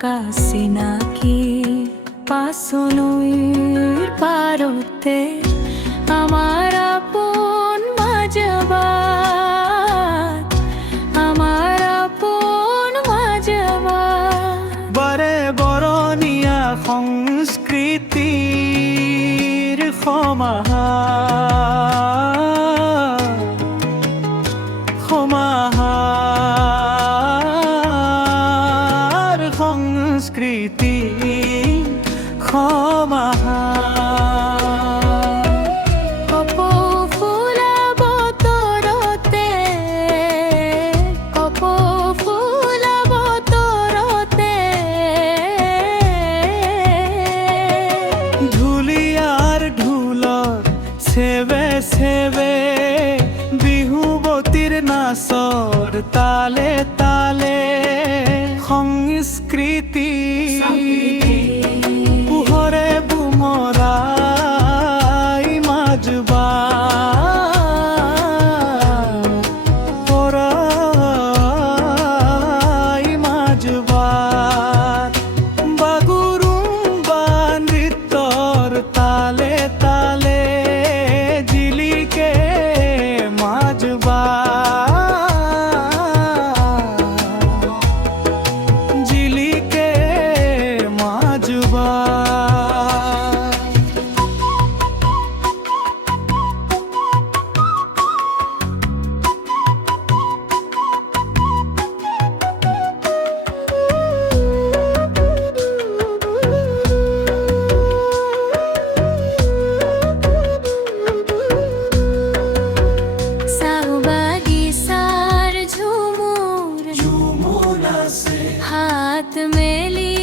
থকা চিনাকি পাচনৈৰ পাৰতে আমাৰ আপোন মাজবাত, আমাৰ আপোন মাজবাত। বাৰে বৰণীয়া সংস্কৃতিৰ সমাহাৰ সংস্কৃতি সমাহাৰ। কপৌ ফুলা বতৰতে, কপৌ ফুলা বতৰতে ঢুলীয়াৰ ঢোলৰ চেৱে চেৱে বিহুৱতীৰ নাচৰ তালে তালে সংস্কৃতি পোহৰে বুমৰাই মাজবাত, পৰাই মাজবাত। বাগুৰুম্বা নৃত্যৰ তালে তালে জিলিকে মাজবাত, জিলিকে মাজবাত। চাহ বাগিচাৰ ঝুমুৰ হাত মেলি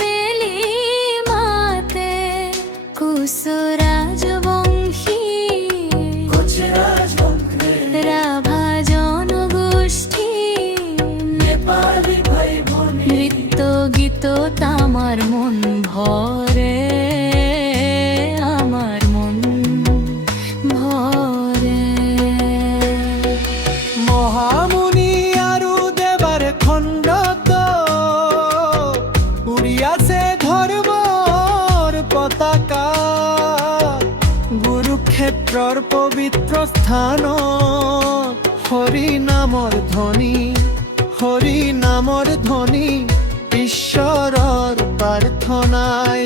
মেলি মাতে, কুচৰাজবংশী ৰাভা জনগোষ্ঠী নৃত্য গীতত আমাৰ মন ভৰে, আমাৰ মন ভৰে। মহামুনি আৰু দেৱাৰ খণ্ডত উৰি আছে ধৰ্মৰ পতাকা। গুৰুক্ষেত্ৰৰ পবিত্ৰ স্থানত হৰি নামৰ ধ্বনি, হৰি নামৰ ধ্বনি। ঈশ্বৰৰ প্ৰাৰ্থনা,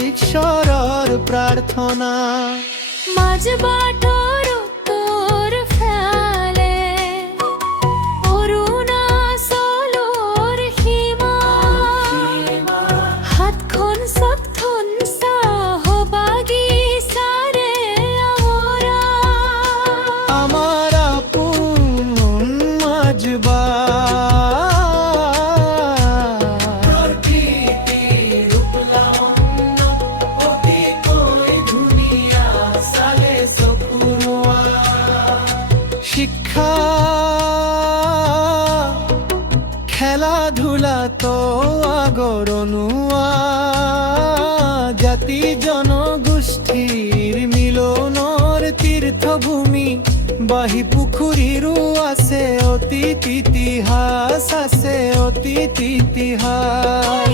ঈশ্বৰৰ প্ৰাৰ্থনা। মাজবাটৰ উত্তৰ ফালে অৰুণাচলৰ সীমা, হাতখন চাপথন চাহ বাগিচাৰে আৱৰা। আমাৰ আপোন মাজবাত, প্ৰকৃতিৰ ৰূপ লাৱণ্য অতিকৈ ধুনীয়া, চালে চকুৰোৱা। শিক্ষা খেলা ধূলাতো আগৰণুৱা, জাতি জনগোষ্ঠীৰ মিলনৰ তীৰ্থভূমি। বাঁহী পুখুৰীৰো আছে অতীত ইতিহাস, আছে অতীত ইতিহাস।